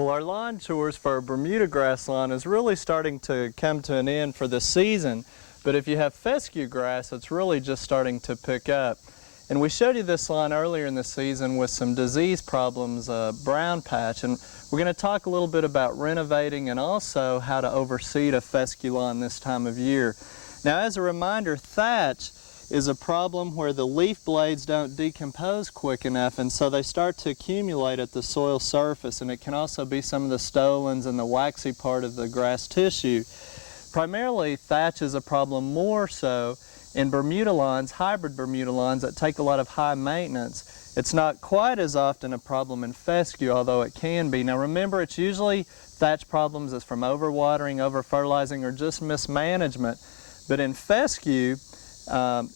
Well, our lawn chores for our Bermuda grass lawn is really starting to come to an end for the season, but if you have fescue grass, it's really just starting to pick up. And we showed you this lawn earlier in the season with some disease problems, brown patch, and we're going to talk a little bit about renovating and also how to overseed a fescue lawn this time of year. Now, as a reminder, thatch is a problem where the leaf blades don't decompose quick enough, and so they start to accumulate at the soil surface, and it can also be some of the stolons and the waxy part of the grass tissue. Primarily, thatch is a problem more so in Bermuda lawns, hybrid Bermuda lawns that take a lot of high maintenance. It's not quite as often a problem in fescue, although it can be. Now remember, it's usually thatch problems is from overwatering, over-fertilizing, or just mismanagement. But in fescue,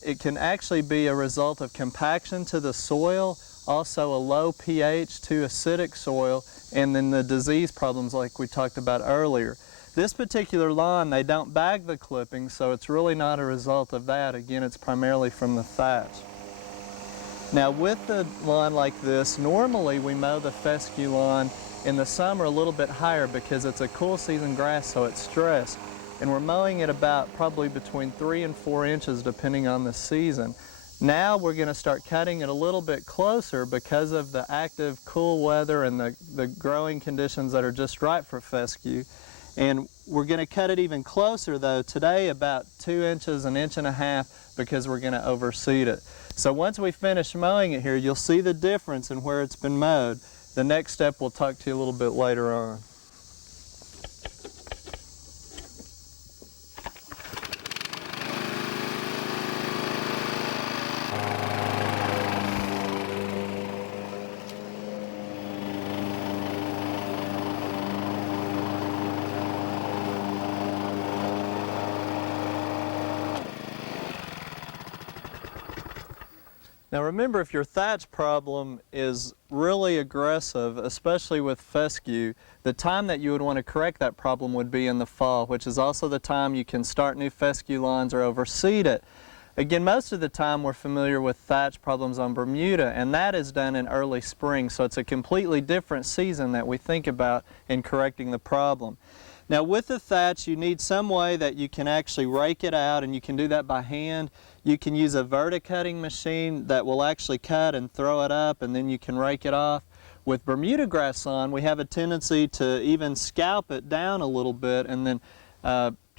it can actually be a result of compaction to the soil, also a low pH, too acidic soil, and then the disease problems like we talked about earlier. This particular lawn, they don't bag the clippings, so it's really not a result of that. Again, it's primarily from the thatch. Now with the lawn like this, normally we mow the fescue lawn in the summer a little bit higher because it's a cool season grass, so it's stressed. And we're mowing it about probably between 3 and 4 inches depending on the season. Now we're going to start cutting it a little bit closer because of the active cool weather and the growing conditions that are just right for fescue. And we're going to cut it even closer though today, about 2 inches, 1.5 inches, because we're going to overseed it. So once we finish mowing it here, you'll see the difference in where it's been mowed. The next step we'll talk to you a little bit later on. Now remember, if your thatch problem is really aggressive, especially with fescue, the time that you would want to correct that problem would be in the fall, which is also the time you can start new fescue lawns or overseed it. Again, most of the time we're familiar with thatch problems on Bermuda, and that is done in early spring, so it's a completely different season that we think about in correcting the problem. Now with the thatch, you need some way that you can actually rake it out, and you can do that by hand. You can use a verticutting machine that will actually cut and throw it up, and then you can rake it off. With Bermuda grass lawn, we have a tendency to even scalp it down a little bit and then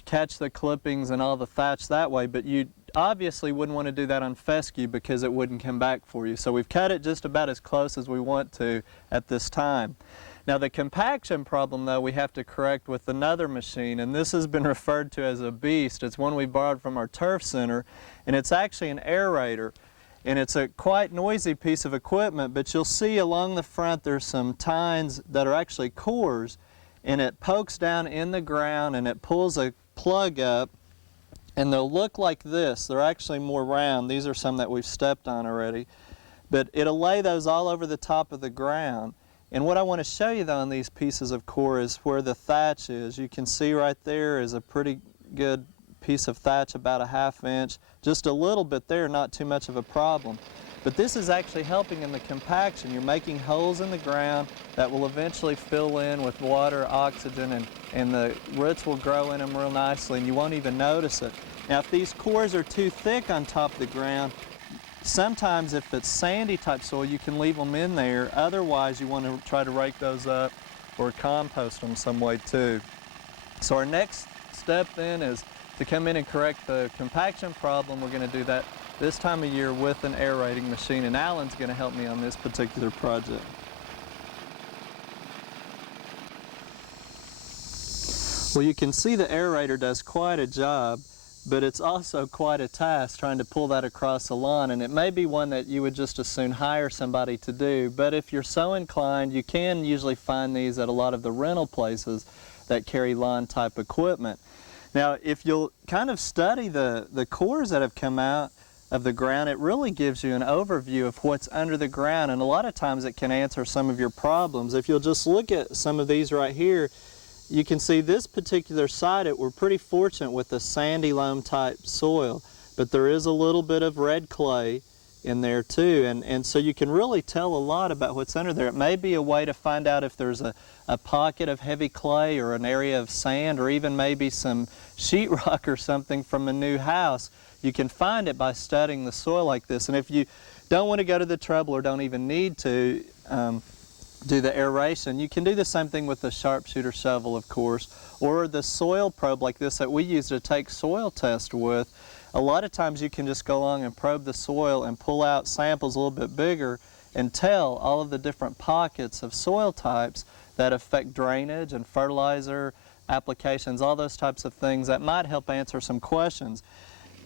catch the clippings and all the thatch that way, but you obviously wouldn't want to do that on fescue because it wouldn't come back for you. So we've cut it just about as close as we want to at this time. Now the compaction problem though we have to correct with another machine, and this has been referred to as a beast. It's one we borrowed from our turf center, and it's actually an aerator. And it's a quite noisy piece of equipment, but you'll see along the front there's some tines that are actually cores, and it pokes down in the ground and it pulls a plug up, and they'll look like this. They're actually more round. These are some that we've stepped on already. But it'll lay those all over the top of the ground. And what I want to show you though on these pieces of core is where the thatch is. You can see right there is a pretty good piece of thatch, about 1/2 inch. Just a little bit there, not too much of a problem. But this is actually helping in the compaction. You're making holes in the ground that will eventually fill in with water, oxygen, and the roots will grow in them real nicely, and you won't even notice it. Now if these cores are too thick on top of the ground, sometimes if it's sandy type soil, you can leave them in there. Otherwise, you want to try to rake those up or compost them some way too. So our next step then is to come in and correct the compaction problem. We're going to do that this time of year with an aerating machine, and Alan's going to help me on this particular project. Well, you can see the aerator does quite a job, but it's also quite a task trying to pull that across the lawn, and it may be one that you would just as soon hire somebody to do. But if you're so inclined, you can usually find these at a lot of the rental places that carry lawn type equipment. Now if you'll kind of study the cores that have come out of the ground, it really gives you an overview of what's under the ground, and a lot of times it can answer some of your problems. If you'll just look at some of these right here, you can see this particular site, we're pretty fortunate with the sandy loam type soil, but there is a little bit of red clay in there too, and so you can really tell a lot about what's under there. It may be a way to find out if there's a pocket of heavy clay or an area of sand or even maybe some sheetrock or something from a new house. You can find it by studying the soil like this. And if you don't want to go to the trouble or don't even need to do the aeration, you can do the same thing with the sharpshooter shovel, of course, or the soil probe like this that we use to take soil tests with. A lot of times you can just go along and probe the soil and pull out samples a little bit bigger and tell all of the different pockets of soil types that affect drainage and fertilizer applications, all those types of things that might help answer some questions.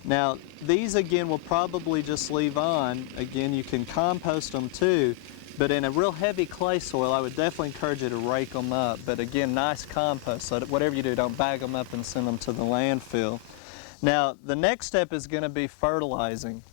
Now, these again we'll probably just leave on. Again, you can compost them too, but in a real heavy clay soil, I would definitely encourage you to rake them up. But again, nice compost, so that whatever you do, don't bag them up and send them to the landfill. Now, the next step is going to be fertilizing.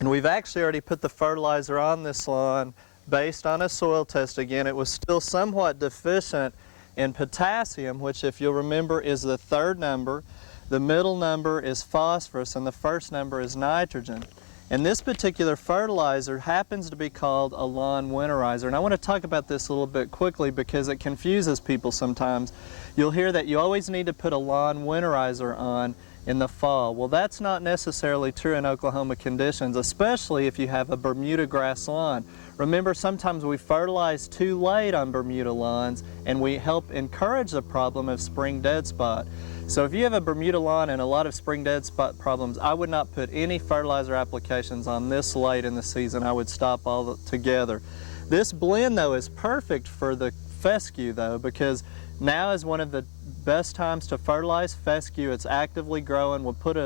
And we've actually already put the fertilizer on this lawn based on a soil test. Again, it was still somewhat deficient in potassium, which, if you'll remember, is the third number. The middle number is phosphorus, and the first number is nitrogen. And this particular fertilizer happens to be called a lawn winterizer. And I want to talk about this a little bit quickly because it confuses people sometimes. You'll hear that you always need to put a lawn winterizer on in the fall. Well, that's not necessarily true in Oklahoma conditions, especially if you have a Bermuda grass lawn. Remember, sometimes we fertilize too late on Bermuda lawns, and we help encourage the problem of spring dead spot. So if you have a Bermuda lawn and a lot of spring dead spot problems, I would not put any fertilizer applications on this late in the season. I would stop altogether. This blend, though, is perfect for the fescue, though, because now is one of the best times to fertilize fescue. It's actively growing. We'll put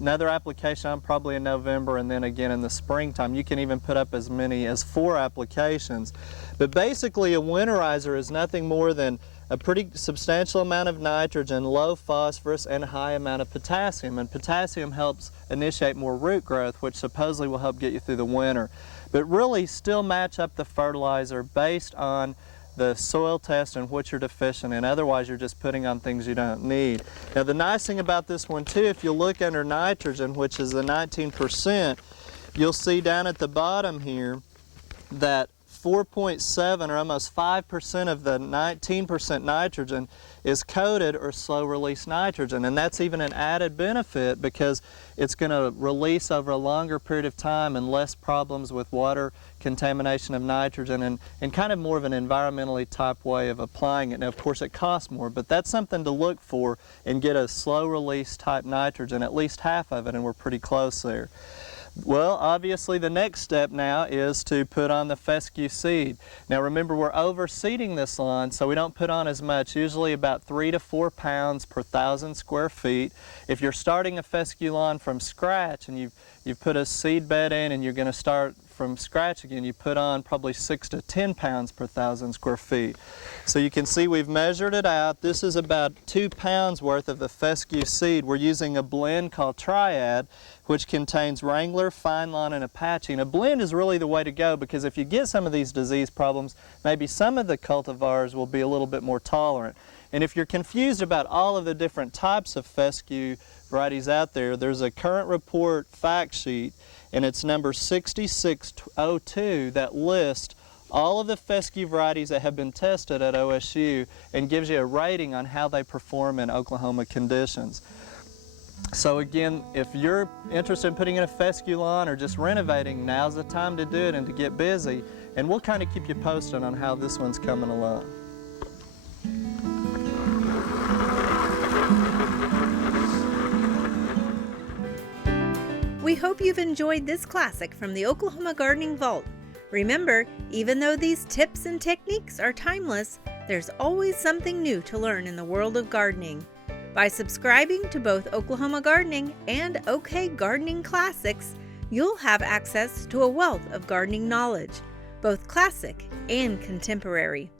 another application on probably in November and then again in the springtime. You can even put up as many as 4 applications. But basically a winterizer is nothing more than a pretty substantial amount of nitrogen, low phosphorus, and a high amount of potassium. And potassium helps initiate more root growth, which supposedly will help get you through the winter. But really still match up the fertilizer based on the soil test and what you're deficient in. Otherwise, you're just putting on things you don't need. Now, the nice thing about this one too, if you look under nitrogen, which is the 19%, you'll see down at the bottom here that 4.7 or almost 5% of the 19% nitrogen is coated or slow release nitrogen, and that's even an added benefit because it's going to release over a longer period of time and less problems with water contamination of nitrogen and kind of more of an environmentally type way of applying it. Now, of course, it costs more, but that's something to look for and get a slow release type nitrogen, at least half of it, and we're pretty close there. Well, obviously the next step now is to put on the fescue seed. Now remember, we're overseeding this lawn, so we don't put on as much, usually about 3 to 4 pounds per 1,000 square feet. If you're starting a fescue lawn from scratch and you've put a seed bed in and you're going to start from scratch again, you put on probably 6 to 10 pounds per 1,000 square feet. So you can see we've measured it out. This is about 2 pounds worth of the fescue seed. We're using a blend called Triad, which contains Wrangler, Fine Lawn, and Apache. And a blend is really the way to go because if you get some of these disease problems, maybe some of the cultivars will be a little bit more tolerant. And if you're confused about all of the different types of fescue varieties out there, there's a current report fact sheet, and it's number 6602 that lists all of the fescue varieties that have been tested at OSU and gives you a rating on how they perform in Oklahoma conditions. So again, if you're interested in putting in a fescue lawn or just renovating, now's the time to do it and to get busy, and we'll kind of keep you posted on how this one's coming along. We hope you've enjoyed this classic from the Oklahoma Gardening Vault. Remember, even though these tips and techniques are timeless, there's always something new to learn in the world of gardening. By subscribing to both Oklahoma Gardening and OK Gardening Classics, you'll have access to a wealth of gardening knowledge, both classic and contemporary.